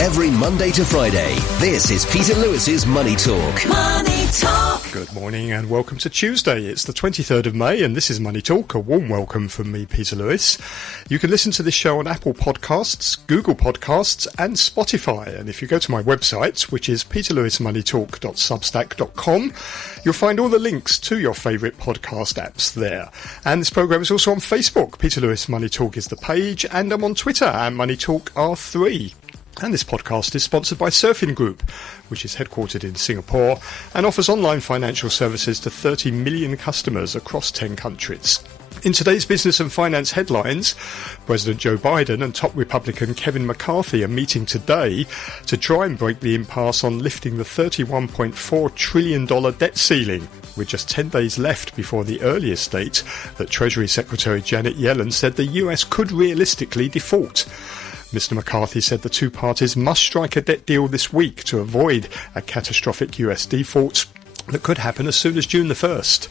Every Monday to Friday, this is Peter Lewis's Money Talk. Money Talk. Good morning and welcome to Tuesday. It's the 23rd of May and this is Money Talk. A warm welcome from me, Peter Lewis. You can listen to this show on Apple Podcasts, Google Podcasts and Spotify. And if you go to my website, which is peterlewismoneytalk.substack.com, you'll find all the links to your favourite podcast apps there. And this programme is also on Facebook. Peter Lewis Money Talk is the page, and I'm on Twitter at Money Talk R3. And this podcast is sponsored by Surfing Group, which is headquartered in Singapore and offers online financial services to 30 million customers across 10 countries. In today's business and finance headlines, President Joe Biden and top Republican Kevin McCarthy are meeting today to try and break the impasse on lifting the $31.4 trillion debt ceiling, with just 10 days left before the earliest date that Treasury Secretary Janet Yellen said the US could realistically default. Mr. McCarthy said the two parties must strike a debt deal this week to avoid a catastrophic US default that could happen as soon as June the 1st.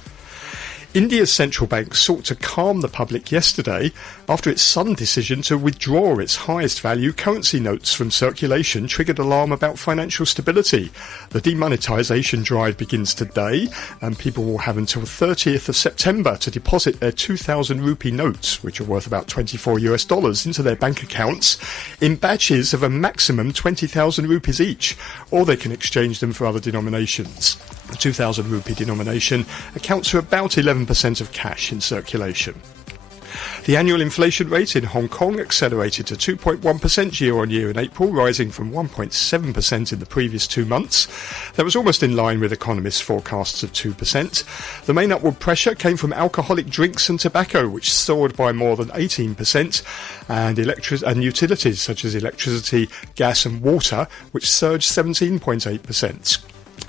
India's central bank sought to calm the public yesterday after its sudden decision to withdraw its highest value currency notes from circulation triggered alarm about financial stability. The demonetisation drive begins today and people will have until 30th of September to deposit their 2,000 rupee notes, which are worth about $24 into their bank accounts in batches of a maximum 20,000 rupees each, or they can exchange them for other denominations. The 2,000 rupee denomination accounts for about 11% of cash in circulation. The annual inflation rate in Hong Kong accelerated to 2.1% year-on-year in April, rising from 1.7% in the previous 2 months. That was almost in line with economists' forecasts of 2%. The main upward pressure came from alcoholic drinks and tobacco, which soared by more than 18%, and utilities such as electricity, gas and water, which surged 17.8%.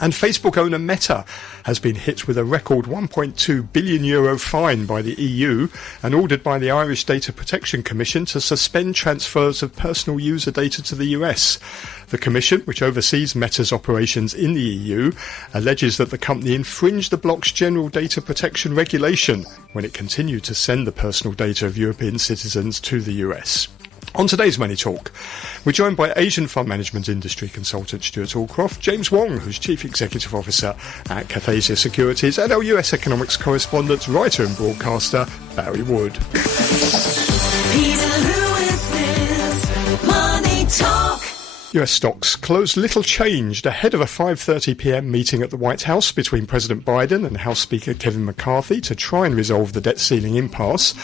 And Facebook owner Meta has been hit with a record €1.2 billion fine by the EU and ordered by the Irish Data Protection Commission to suspend transfers of personal user data to the US. The Commission, which oversees Meta's operations in the EU, alleges that the company infringed the bloc's general data protection regulation when it continued to send the personal data of European citizens to the US. On today's Money Talk, we're joined by Asian fund management industry consultant Stewart Aldcroft, James Wong, who's Chief Executive Officer at Cathaysia Securities, and our US economics correspondent, writer and broadcaster, Barry Wood. Peter Lewis's Money Talk. US stocks closed little changed ahead of a 5:30 p.m. meeting at the White House between President Biden and House Speaker Kevin McCarthy to try and resolve the debt ceiling impasse.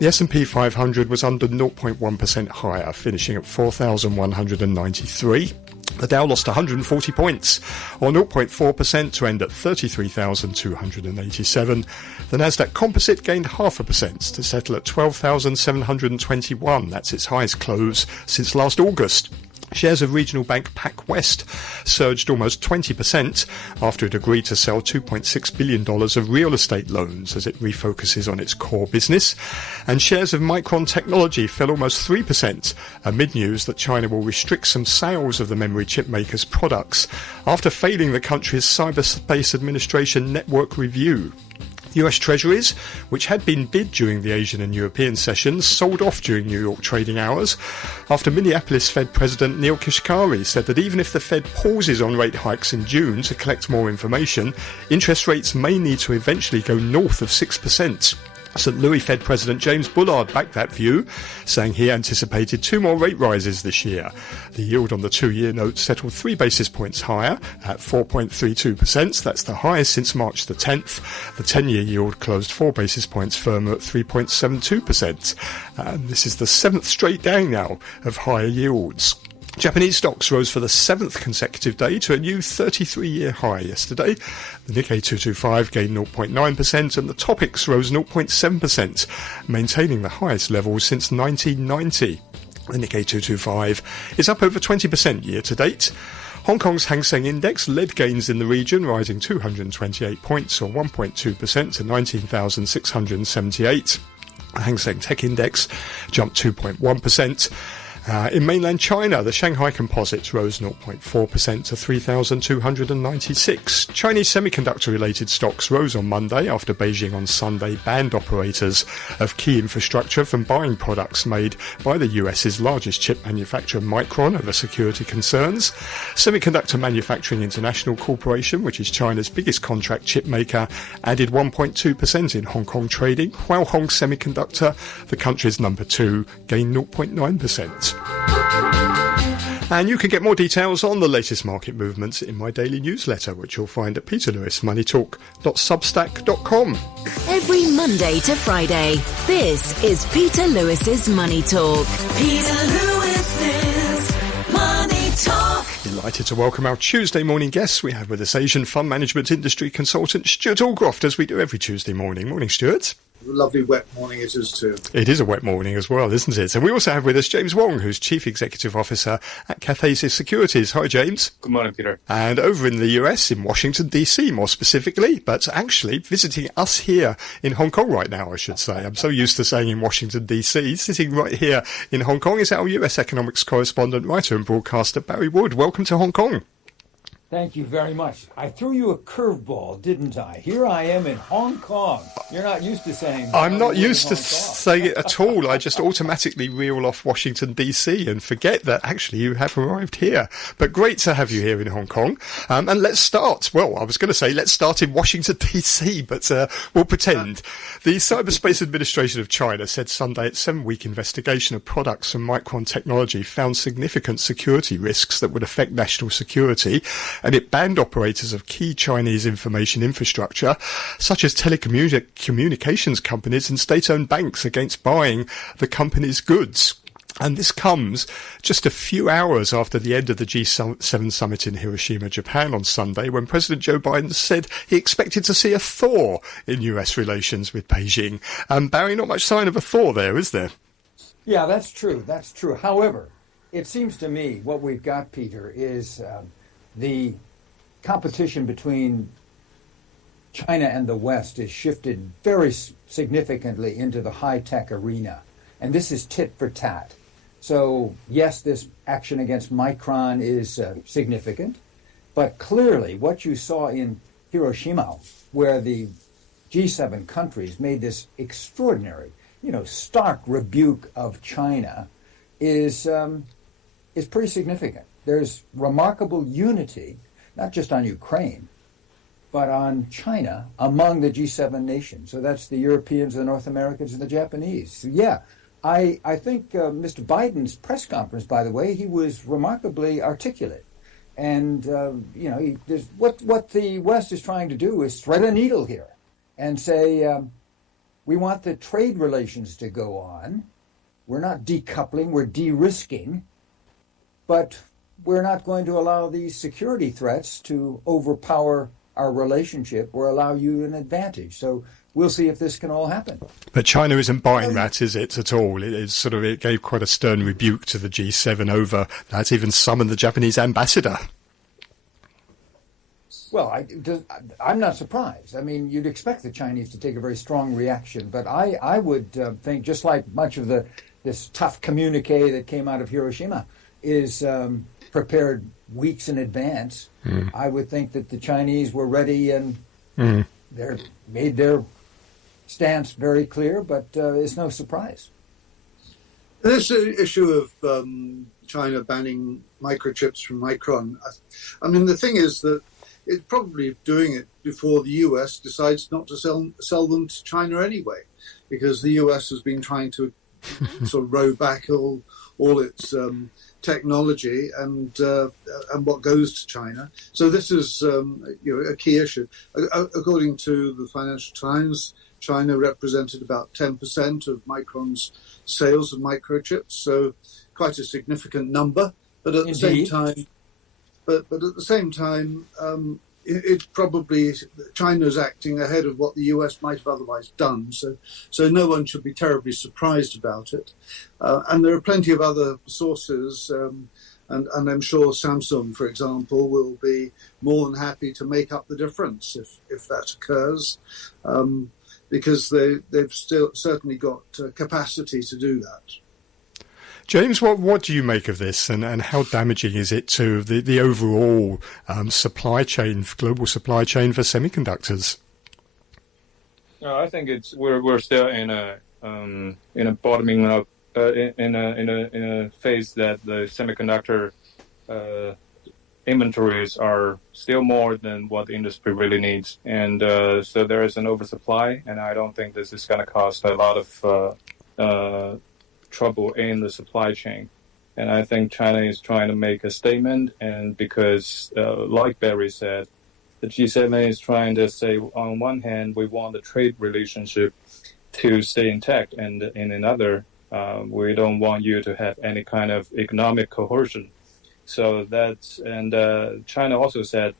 The S&P 500 was under 0.1% higher, finishing at 4,193. The Dow lost 140 points, or 0.4% to end at 33,287. The Nasdaq Composite gained 0.5% to settle at 12,721. That's its highest close since last August. Shares of regional bank PacWest surged almost 20% after it agreed to sell $2.6 billion of real estate loans as it refocuses on its core business. And shares of Micron Technology fell almost 3% amid news that China will restrict some sales of the memory chip maker's products after failing the country's Cyberspace Administration network review. US Treasuries, which had been bid during the Asian and European sessions, sold off during New York trading hours after Minneapolis Fed President Neil Kashkari said that even if the Fed pauses on rate hikes in June to collect more information, interest rates may need to eventually go north of 6%. St. Louis Fed President James Bullard backed that view, saying he anticipated 2 more rate rises this year. The yield on the 2-year note settled 3 basis points higher at 4.32%. That's the highest since March the 10th. The 10-year yield closed 4 basis points firmer at 3.72%. And this is the 7th straight day now of higher yields. Japanese stocks rose for the 7th consecutive day to a new 33-year high yesterday. The Nikkei 225 gained 0.9% and the Topix rose 0.7%, maintaining the highest levels since 1990. The Nikkei 225 is up over 20% year to date. Hong Kong's Hang Seng Index led gains in the region, rising 228 points or 1.2% to 19,678. The Hang Seng Tech Index jumped 2.1%. In mainland China, the Shanghai Composites rose 0.4% to 3,296. Chinese semiconductor-related stocks rose on Monday after Beijing on Sunday banned operators of key infrastructure from buying products made by the US's largest chip manufacturer Micron over security concerns. Semiconductor Manufacturing International Corporation, which is China's biggest contract chip maker, added 1.2% in Hong Kong trading, while Hong Semiconductor, the country's number 2, gained 0.9%. And you can get more details on the latest market movements in my daily newsletter, which you'll find at peterlewismoneytalk.substack.com. Every Monday to Friday, this is Peter Lewis's Money Talk. Peter Lewis's Money Talk. Delighted to welcome our Tuesday morning guests. We have with us Asian fund management industry consultant Stewart Aldcroft, as we do every Tuesday morning. Morning, Stewart. A lovely wet morning it is too. It is a wet morning as well, isn't it? And we also have with us James Wong, who's Chief Executive Officer at Cathaysia Securities. Hi, James. Good morning, Peter. And over in the US, in Washington, D.C., more specifically, but actually visiting us here in Hong Kong right now, I should say. I'm so used to saying in Washington, D.C. Sitting right here in Hong Kong is our US economics correspondent, writer and broadcaster, Barry Wood. Welcome to Hong Kong. Thank you very much. I threw you a curveball, didn't I? Here I am in Hong Kong. You're not used to saying... I'm not used to saying it at all. I just automatically reel off Washington, D.C. and forget that actually you have arrived here. But great to have you here in Hong Kong. And let's start. Well, I was going to say let's start in Washington, D.C., but we'll pretend. The Cyberspace Administration of China said Sunday its 7-week investigation of products from Micron Technology found significant security risks that would affect national security, and it banned operators of key Chinese information infrastructure, such as telecommunications companies and state-owned banks, against buying the company's goods. And this comes just a few hours after the end of the G7 summit in Hiroshima, Japan on Sunday, when President Joe Biden said he expected to see a thaw in US relations with Beijing. Barry, not much sign of a thaw there, is there? Yeah, that's true. That's true. However, it seems to me what we've got, Peter, is the competition between China and the West is shifted very significantly into the high-tech arena. And this is tit for tat. So, yes, this action against Micron is significant, but clearly what you saw in Hiroshima, where the G7 countries made this extraordinary, stark rebuke of China, is pretty significant. There's remarkable unity, not just on Ukraine, but on China among the G7 nations. So that's the Europeans, the North Americans, and the Japanese. So yeah, I think Mr. Biden's press conference, by the way, he was remarkably articulate. And, what the West is trying to do is thread a needle here and say, we want the trade relations to go on. We're not decoupling, we're de-risking, but we're not going to allow these security threats to overpower our relationship or allow you an advantage. So we'll see if this can all happen. But China isn't buying that, is it, at all? It gave quite a stern rebuke to the G7 over that, even summoned the Japanese ambassador. Well, I'm not surprised. I mean, you'd expect the Chinese to take a very strong reaction, but I would think, just like much of this tough communique that came out of Hiroshima is prepared weeks in advance, I would think that the Chinese were ready and they made their stance very clear, but it's no surprise. This issue of China banning microchips from Micron, I mean, the thing is that it's probably doing it before the US decides not to sell them to China anyway, because the US has been trying to sort of row back all its technology and what goes to China. So this is a key issue. According to the Financial Times, China represented about 10% of Micron's sales of microchips, so quite a significant number. But at the same time, it's probably China's acting ahead of what the US might have otherwise done. So no one should be terribly surprised about it. And there are plenty of other sources, and I'm sure Samsung, for example, will be more than happy to make up the difference if that occurs, because they've still certainly got capacity to do that. James, what do you make of this, and how damaging is it to the overall supply chain, global supply chain for semiconductors? I think we're still in a bottoming up in a phase that the semiconductor inventories are still more than what the industry really needs, and so there is an oversupply, and I don't think this is going to cause a lot of trouble in the supply chain. And I think China is trying to make a statement, and because, like Barry said, the G7 is trying to say, on one hand, we want the trade relationship to stay intact, and in another, we don't want you to have any kind of economic coercion. So that's, and China also said,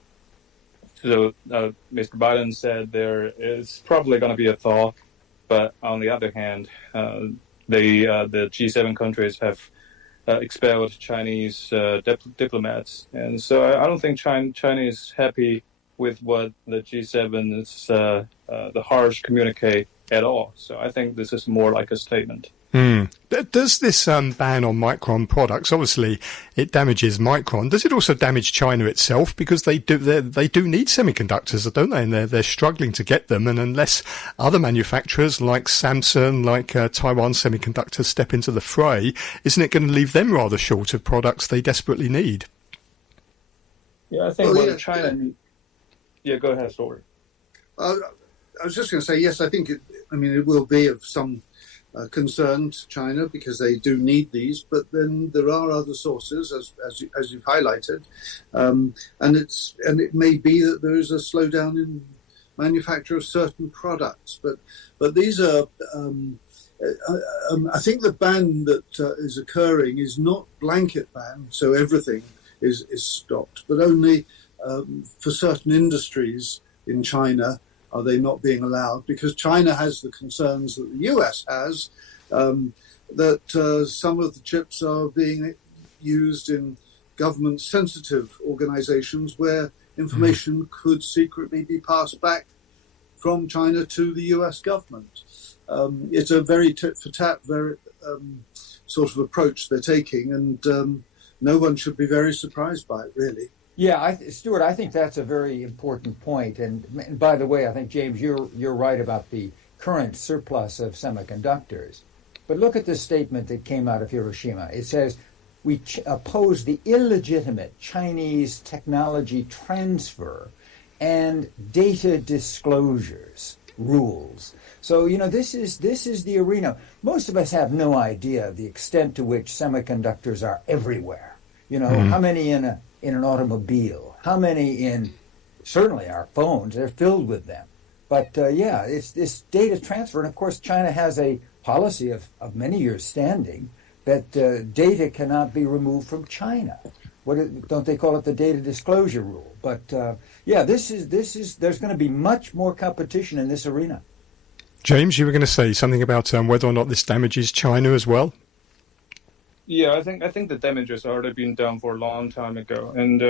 so Mr. Biden said there is probably going to be a thaw, but on the other hand, the G7 countries have expelled Chinese diplomats, and so I don't think China is happy with what the G7 is the harsh communique at all. So I think this is more like a statement. Does this ban on Micron products, obviously it damages Micron, does it also damage China itself? Because they do need semiconductors, don't they? And they're struggling to get them, and unless other manufacturers like Samsung, like Taiwan Semiconductor step into the fray, isn't it going to leave them rather short of products they desperately need? Yeah, I think China... Yeah, go ahead, Stewart. I was just going to say, yes, I think it will be of some concern to China because they do need these, but then there are other sources, as you've highlighted, and it may be that there is a slowdown in manufacture of certain products, but these are. I think the ban that is occurring is not blanket ban, so everything is stopped, but only for certain industries in China. Are they not being allowed? Because China has the concerns that the US has, that some of the chips are being used in government-sensitive organizations where information could secretly be passed back from China to the US government. It's a very tit-for-tat, very sort of approach they're taking, and no one should be very surprised by it, really. Yeah, Stewart, I think that's a very important point. And by the way, I think, James, you're right about the current surplus of semiconductors. But look at this statement that came out of Hiroshima. It says, we oppose the illegitimate Chinese technology transfer and data disclosures rules. So, this is the arena. Most of us have no idea the extent to which semiconductors are everywhere. How many in an automobile, how many in certainly our phones, they're filled with them. But it's this data transfer, and of course China has a policy of many years standing that data cannot be removed from China. Don't they call it the data disclosure rule? But this is there's going to be much more competition in this arena. James, you were going to say something about whether or not this damages China as well? Yeah, I think the damage has already been done for a long time ago, and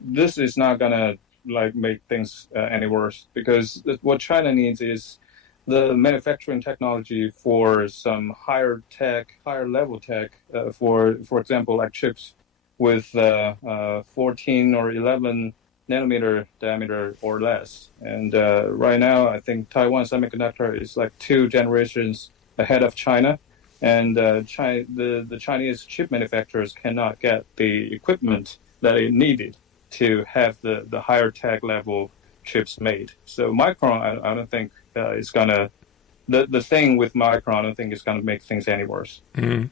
this is not gonna make things any worse, because what China needs is the manufacturing technology for some higher level tech, for example, like chips with 14 or 11 nanometer diameter or less. And right now, I think Taiwan Semiconductor is 2 generations ahead of China. And the Chinese chip manufacturers cannot get the equipment that it needed to have the higher tech level chips made. So Micron, I don't think is going to... The thing with Micron, I don't think is going to make things any worse. Mm.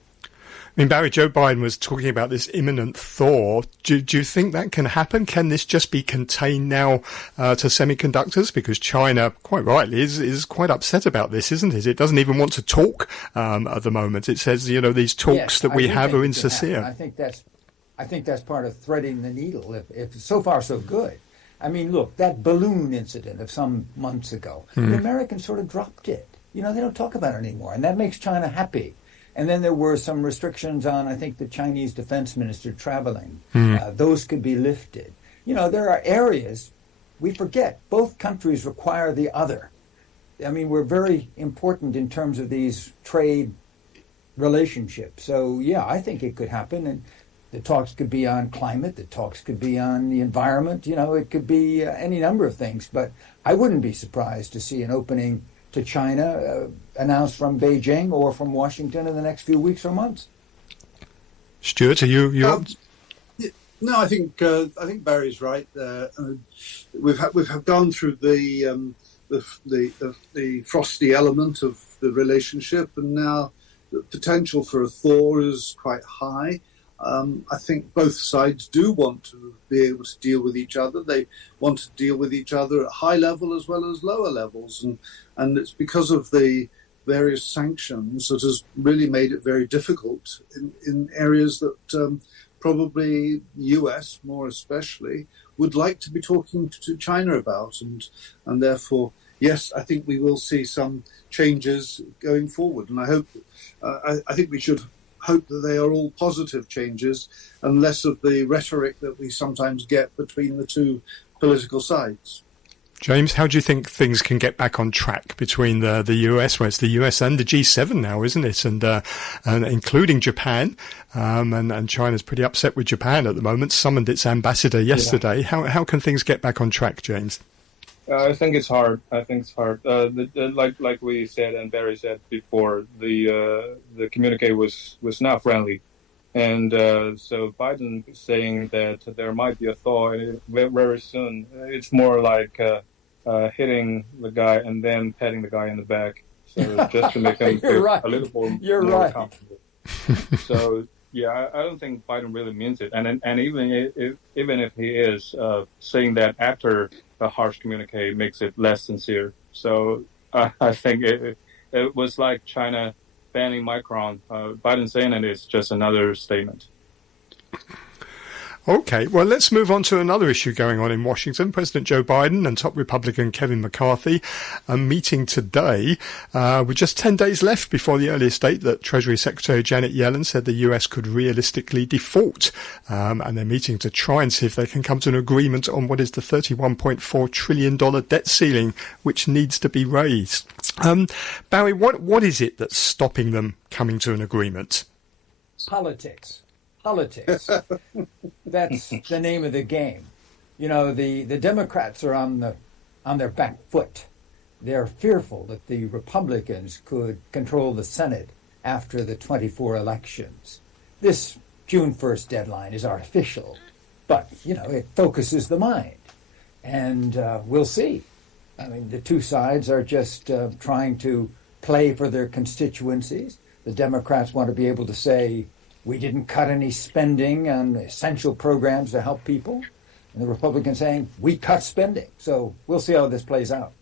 I mean, Barry, Joe Biden was talking about this imminent thaw. Do you think that can happen? Can this just be contained now to semiconductors? Because China, quite rightly, is quite upset about this, isn't it? It doesn't even want to talk at the moment. It says, these talks that we have are insincere. I think that's part of threading the needle. If so far so good. I mean, look, that balloon incident of some months ago, the Americans sort of dropped it. They don't talk about it anymore, and that makes China happy. And then there were some restrictions on, I think, the Chinese defense minister traveling. Those could be lifted. There are areas we forget. Both countries require the other. I mean, we're very important in terms of these trade relationship. So, yeah, I think it could happen. And the talks could be on climate. The talks could be on the environment. It could be any number of things. But I wouldn't be surprised to see an opening to China announced from Beijing or from Washington in the next few weeks or months. Stewart, are you? No, I think Barry's right. We've gone through the frosty element of the relationship, and now the potential for a thaw is quite high. I think both sides do want to be able to deal with each other. They want to deal with each other at high level as well as lower levels, and it's because of the various sanctions that has really made it very difficult in areas that probably US, more especially, would like to be talking to China about, and therefore, yes, I think we will see some changes going forward, and I hope I think we should hope that they are all positive changes and less of the rhetoric that we sometimes get between the two political sides. James, how do you think things can get back on track between the US, where it's the US and the G7 now, isn't it? And including Japan, and China's pretty upset with Japan at the moment, summoned its ambassador yesterday. Yeah. How can things get back on track, James? I think it's hard. Like we said and Barry said before, the communique was not friendly, and so Biden saying that there might be a thaw very soon. It's more like hitting the guy and then patting the guy in the back, so just to make him feel a little more comfortable. So yeah, I don't think Biden really means it, and even if he is saying that after a harsh communique makes it less sincere. So I think it was like China banning Micron. Biden saying it is just another statement. Okay, well, let's move on to another issue going on in Washington. President Joe Biden and top Republican Kevin McCarthy are meeting today with just 10 days left before the earliest date that Treasury Secretary Janet Yellen said the US could realistically default. And they're meeting to try and see if they can come to an agreement on what is the $31.4 trillion debt ceiling, which needs to be raised. Barry, what is it that's stopping them coming to an agreement? Politics. That's the name of the game. The Democrats are on their back foot. They're fearful that the Republicans could control the Senate after the 24 elections. This June 1st deadline is artificial, but, it focuses the mind. And we'll see. I mean, the two sides are just trying to play for their constituencies. The Democrats want to be able to say, we didn't cut any spending on essential programs to help people. And the Republicans saying, we cut spending. So we'll see how this plays out.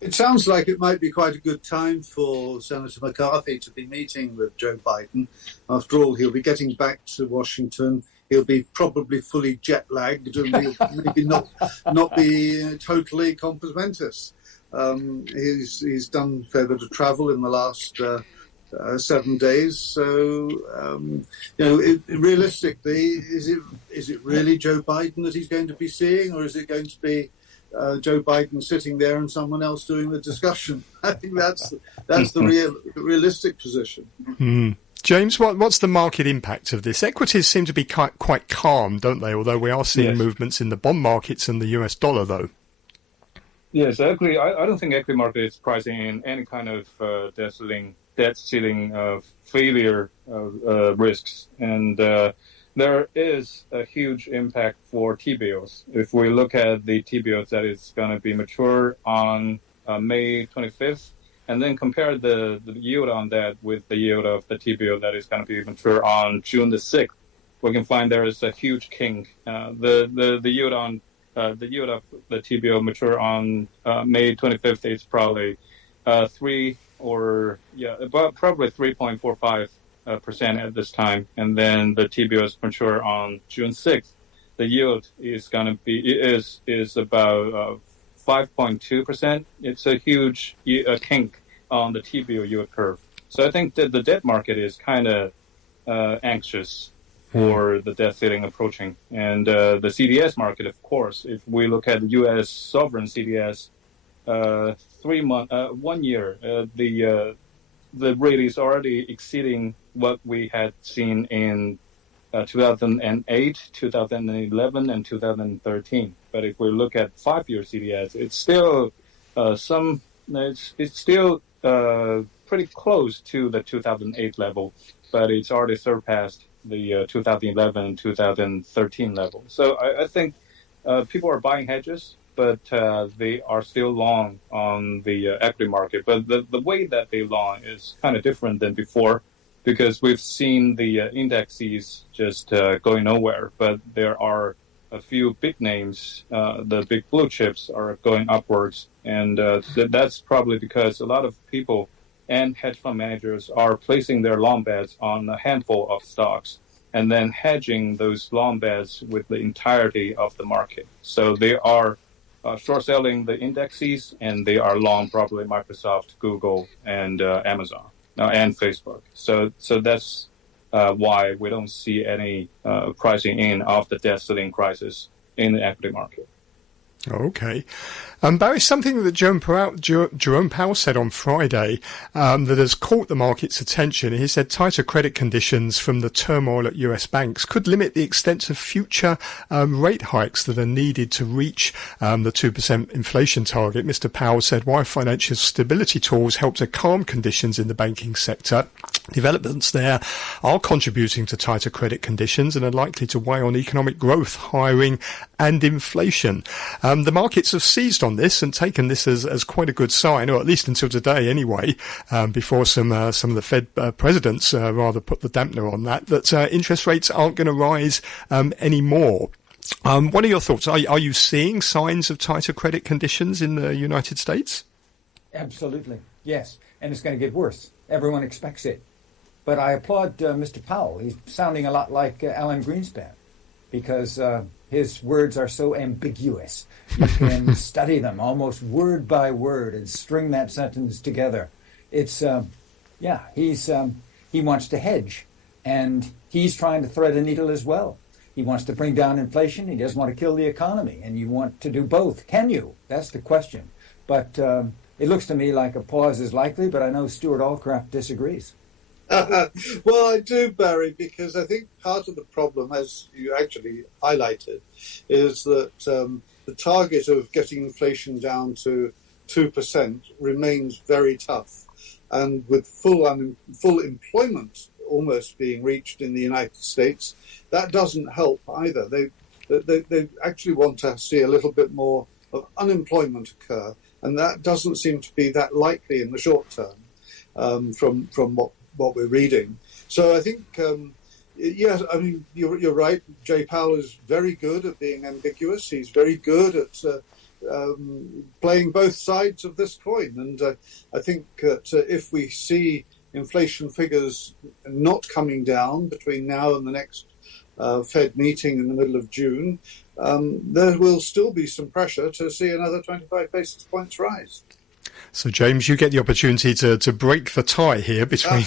It sounds like it might be quite a good time for Senator McCarthy to be meeting with Joe Biden. After all, he'll be getting back to Washington. He'll be probably fully jet-lagged and he'll maybe not be totally compass He's done a fair bit of travel in the last 7 days. So, realistically, is it really Joe Biden that he's going to be seeing, or is it going to be Joe Biden sitting there and someone else doing the discussion? I think that's the realistic position. Mm-hmm. James, what's the market impact of this? Equities seem to be quite calm, don't they? Although we are seeing movements in the bond markets and the US dollar, though. Yes, actually, I don't think equity market is pricing in any kind of debt ceiling failure risks, and there is a huge impact for T-bills. If we look at the T-bills that is going to be mature on May 25th, and then compare the yield on that with the yield of the T-bill that is going to be mature on June the 6th, we can find there is a huge kink. The yield on the yield of the T-bill mature on May 25th is probably probably 3.45% at this time, and then the T-bills mature on June 6th. The yield is going to be is about 5.2%. It's a huge kink on the T-bill yield curve. So I think that the debt market is kind of anxious for the debt ceiling approaching. And the CDS market, of course, if we look at the U.S. sovereign CDS, 1 year, the the rate is already exceeding what we had seen in 2008, 2011, and 2013. But if we look at 5-year CDS, it's still it's still pretty close to the 2008 level, but it's already surpassed the 2011 and 2013 level. So I think people are buying hedges, but they are still long on the equity market. But the way that they long is kind of different than before, because we've seen the indexes just going nowhere. But there are a few big names, the big blue chips are going upwards. And that's probably because a lot of people and hedge fund managers are placing their long bets on a handful of stocks and then hedging those long bets with the entirety of the market. So they are short selling the indexes, and they are long probably Microsoft, Google, and Amazon and Facebook. So that's why we don't see any pricing in of the debt ceiling crisis in the equity market. Okay. Barry, something that Jerome Powell said on Friday that has caught the market's attention. He said tighter credit conditions from the turmoil at US banks could limit the extent of future rate hikes that are needed to reach the 2% inflation target. Mr. Powell said while financial stability tools help to calm conditions in the banking sector, developments there are contributing to tighter credit conditions and are likely to weigh on economic growth, hiring and inflation. The markets have seized on this and taken this as quite a good sign, or at least until today anyway, before some of the Fed presidents rather put the dampener on that interest rates aren't going to rise anymore. What are your thoughts? Are you seeing signs of tighter credit conditions in the United States? Absolutely, yes. And it's going to get worse. Everyone expects it. But I applaud Mr. Powell. He's sounding a lot like Alan Greenspan, because his words are so ambiguous. You can study them almost word by word and string that sentence together. It's, he wants to hedge, and he's trying to thread a needle as well. He wants to bring down inflation. He doesn't want to kill the economy, and you want to do both. Can you? That's the question. But it looks to me like a pause is likely, but I know Stewart Aldcroft disagrees. Well, I do, Barry, because I think part of the problem, as you actually highlighted, is that the target of getting inflation down to 2% remains very tough. And with full employment almost being reached in the United States, that doesn't help either. They actually want to see a little bit more of unemployment occur, and that doesn't seem to be that likely in the short term from what we're reading. So I think, yes, I mean, you're right. Jay Powell is very good at being ambiguous. He's very good at playing both sides of this coin. And I think that if we see inflation figures not coming down between now and the next Fed meeting in the middle of June, there will still be some pressure to see another 25 basis points rise. So, James, you get the opportunity to break the tie here between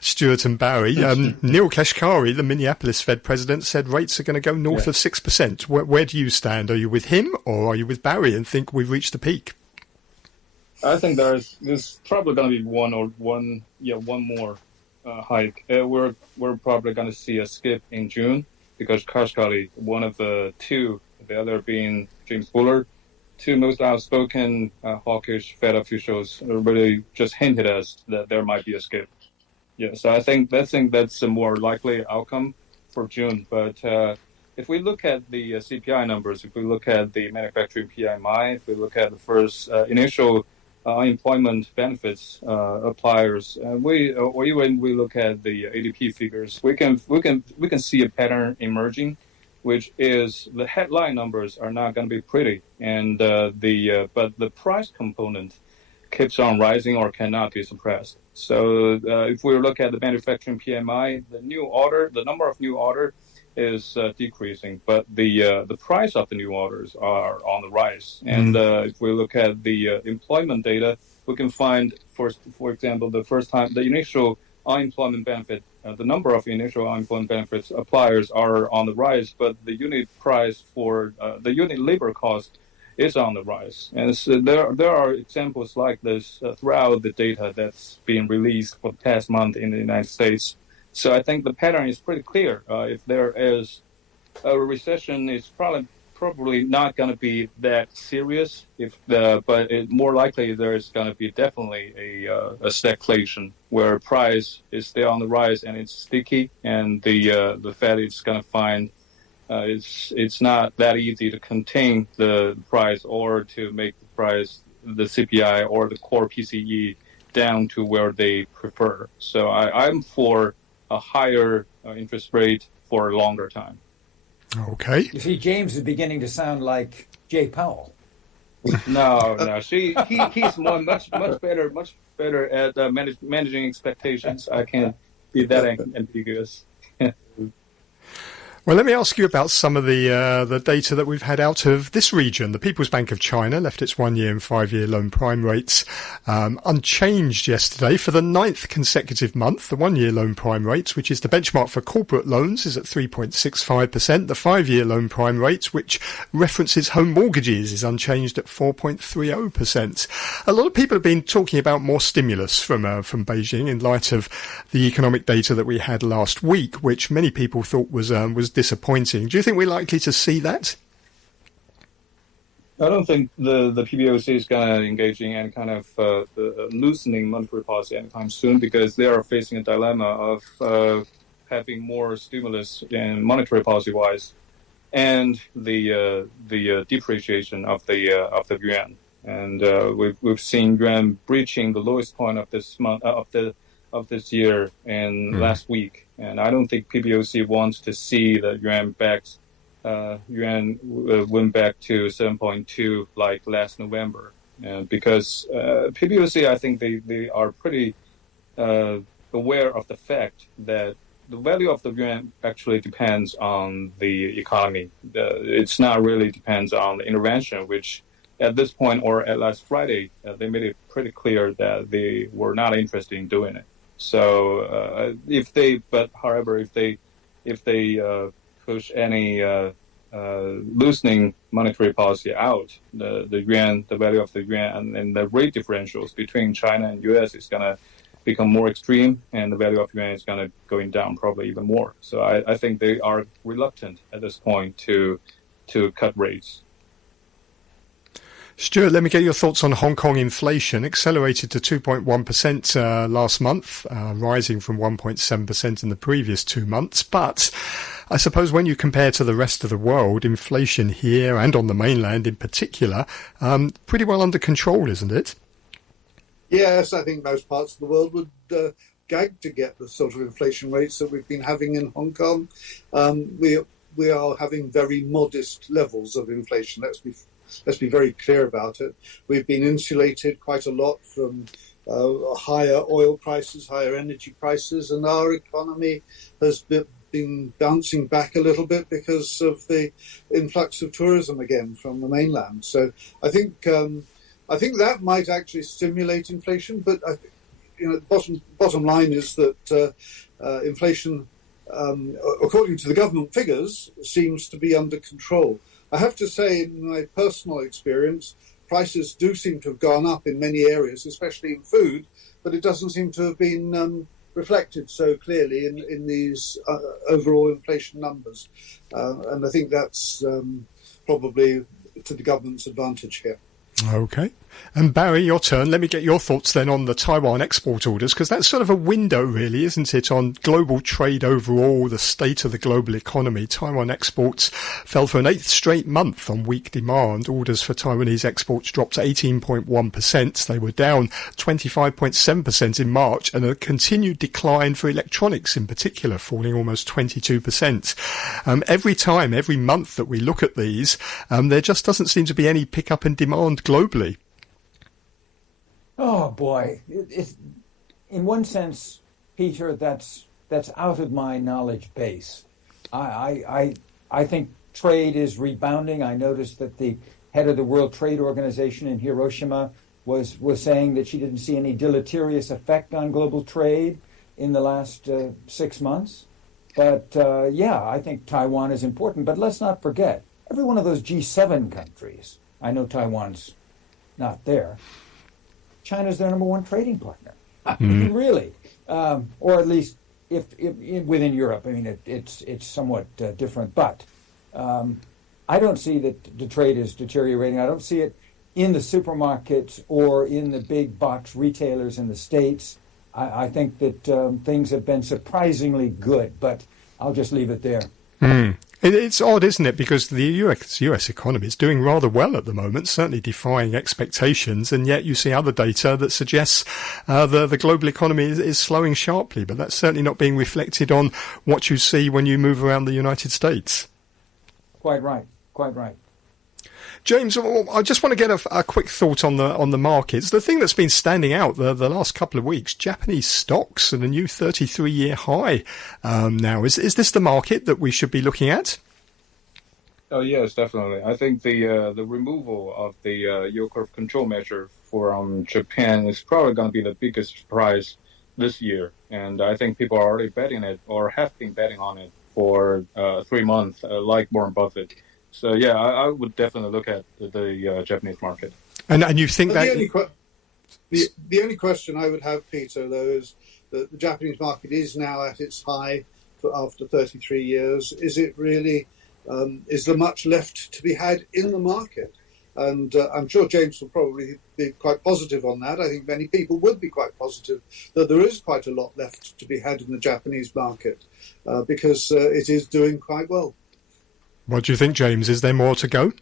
Stewart and Barry. Neil Kashkari, the Minneapolis Fed president, said rates are going to go north of 6%. Where do you stand? Are you with him or are you with Barry and think we've reached the peak? I think there's probably going to be one more hike. We're probably going to see a skip in June because Kashkari, one of the two, the other being James Bullard, two most outspoken hawkish Fed officials really just hinted us that there might be a skip. Yeah, so I think that's a more likely outcome for June. But if we look at the CPI numbers, if we look at the manufacturing PMI, if we look at the first initial employment benefits appliers, or even we look at the ADP figures, we can see a pattern emerging, which is the headline numbers are not going to be pretty, and but the price component keeps on rising or cannot be suppressed. So if we look at the manufacturing PMI, the number of new orders is decreasing, but the price of the new orders are on the rise. And if we look at the employment data, we can find, for example, the initial unemployment benefit. The number of initial unemployment benefits appliers are on the rise, but the unit price for the unit labor cost is on the rise. And so there are examples like this throughout the data that's being released for the past month in the United States. So I think the pattern is pretty clear. If there is a recession, it's probably not going to be that serious. But more likely there is going to be definitely a stagflation where price is still on the rise and it's sticky, and the Fed is going to find it's not that easy to contain the price or to make the price, the CPI or the core PCE, down to where they prefer. So I'm for a higher interest rate for a longer time. Okay. You see, James is beginning to sound like Jay Powell. No. He's much better at managing expectations. I can't be that ambiguous. Well, let me ask you about some of the data that we've had out of this region. The People's Bank of China left its 1-year and 5-year loan prime rates unchanged yesterday for the 9th consecutive month. The 1-year loan prime rate, which is the benchmark for corporate loans, is at 3.65%. The 5-year loan prime rate, which references home mortgages, is unchanged at 4.30%. A lot of people have been talking about more stimulus from Beijing in light of the economic data that we had last week, which many people thought was disappointing. Do you think we're likely to see that? I don't think the PBOC is going to engage in any kind of loosening monetary policy anytime soon, because they are facing a dilemma of having more stimulus in monetary policy wise, and the depreciation of the yuan. And we've seen yuan breaching the lowest point of this month of this year and last week. And I don't think PBOC wants to see the yuan went back to 7.2 like last November, because PBOC, I think they are pretty aware of the fact that the value of the yuan actually depends on the economy. It's not really depends on the intervention, which at this point or at last Friday, they made it pretty clear that they were not interested in doing it. So if they push any loosening monetary policy out, the yuan, the value of the yuan, and the rate differentials between China and U.S. is going to become more extreme, and the value of yuan is going to going down probably even more. So I think they are reluctant at this point to cut rates. Stewart, let me get your thoughts on Hong Kong inflation. Accelerated to 2.1% last month, rising from 1.7% in the previous 2 months. But I suppose when you compare to the rest of the world, inflation here and on the mainland in particular, pretty well under control, isn't it? Yes, I think most parts of the world would gag to get the sort of inflation rates that we've been having in Hong Kong. We are having very modest levels of inflation. Let's be very clear about it. We've been insulated quite a lot from higher oil prices, higher energy prices, and our economy has been bouncing back a little bit because of the influx of tourism again from the mainland. So I think that might actually stimulate inflation. But the bottom line is that inflation, according to the government figures, seems to be under control. I have to say, in my personal experience, prices do seem to have gone up in many areas, especially in food, but it doesn't seem to have been reflected so clearly in these overall inflation numbers. And I think that's probably to the government's advantage here. Okay. And Barry, your turn. Let me get your thoughts then on the Taiwan export orders, because that's sort of a window, really, isn't it, on global trade overall, the state of the global economy. Taiwan exports fell for an 8th straight month on weak demand. Orders for Taiwanese exports dropped 18.1%. They were down 25.7% in March, and a continued decline for electronics in particular, falling almost 22%. Every month that we look at these, there just doesn't seem to be any pickup in demand globally. Oh boy! In one sense, Peter, that's out of my knowledge base. I think trade is rebounding. I noticed that the head of the World Trade Organization in Hiroshima was saying that she didn't see any deleterious effect on global trade in the last 6 months. But I think Taiwan is important. But let's not forget, every one of those G7 countries I know Taiwan's not there. China's their number one trading partner. I mean, really. Or at least if within Europe. I mean, it's somewhat different. But I don't see that the trade is deteriorating. I don't see it in the supermarkets or in the big box retailers in the States. I think that things have been surprisingly good, but I'll just leave it there. It's odd, isn't it? Because the US economy is doing rather well at the moment, certainly defying expectations, and yet you see other data that suggests the global economy is slowing sharply, but that's certainly not being reflected on what you see when you move around the United States. Quite right. James, I just want to get a quick thought on the markets. The thing that's been standing out the last couple of weeks, Japanese stocks at a new 33-year high now. Is this the market that we should be looking at? Oh yes, definitely. I think the removal of the yield curve control measure from Japan is probably going to be the biggest surprise this year, and I think people are already betting it or have been betting on it for 3 months, like Warren Buffett. So, yeah, I would definitely look at the Japanese market. And you think that... The only question I would have, Peter, though, is that the Japanese market is now at its high after 33 years. Is it really... is there much left to be had in the market? And I'm sure James will probably be quite positive on that. I think many people would be quite positive that there is quite a lot left to be had in the Japanese market because it is doing quite well. What do you think, James? Is there more to go?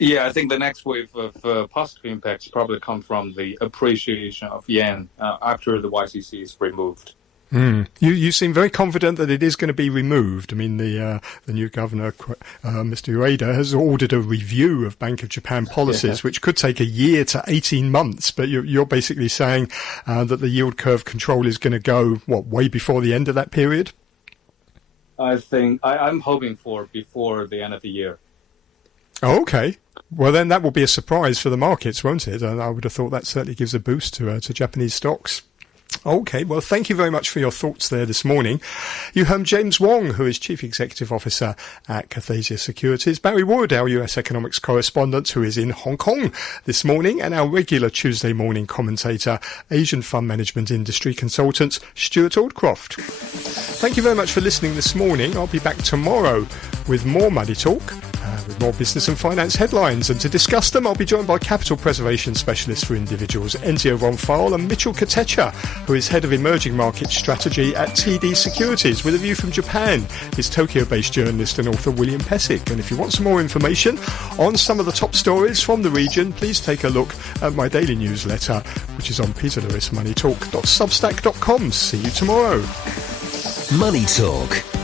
Yeah, I think the next wave of positive impacts probably come from the appreciation of yen after the YCC is removed. You seem very confident that it is going to be removed. I mean, the new governor, Mr. Ueda, has ordered a review of Bank of Japan policies, which could take a year to 18 months. But you're basically saying that the yield curve control is going to go, way before the end of that period? I think I'm hoping for before the end of the year. Oh, okay. Well, then that will be a surprise for the markets, won't it? And I would have thought that certainly gives a boost to Japanese stocks. Okay, well, thank you very much for your thoughts there this morning. You heard James Wong, who is Chief Executive Officer at Cathaysia Securities, Barry Wood, our US economics correspondent, who is in Hong Kong this morning, and our regular Tuesday morning commentator, Asian fund management industry consultant, Stewart Aldcroft. Thank you very much for listening this morning. I'll be back tomorrow with more Money Talk, with more business and finance headlines. And to discuss them, I'll be joined by capital preservation specialist for individuals, Enzio Ronfal, and Mitchell Cathaysia, who is head of emerging market strategy at TD Securities. With a view from Japan is Tokyo-based journalist and author William Pesic. And if you want some more information on some of the top stories from the region, please take a look at my daily newsletter, which is on peterlewismoneytalk.substack.com. See you tomorrow. Money Talk.